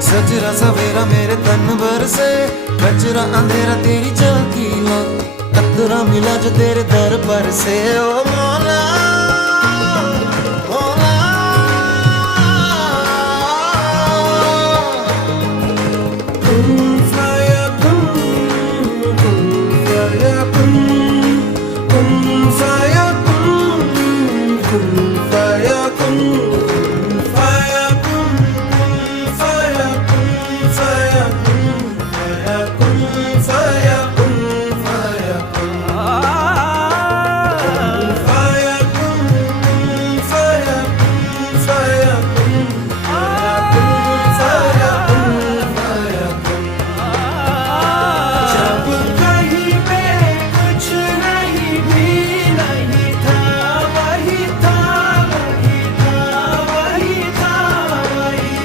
सजरा सवेरा मेरे तन भर से, कचरा अंधेरा तेरी झांकी ला, कतरा मिला जो तेरे दर पर से। ओ मौला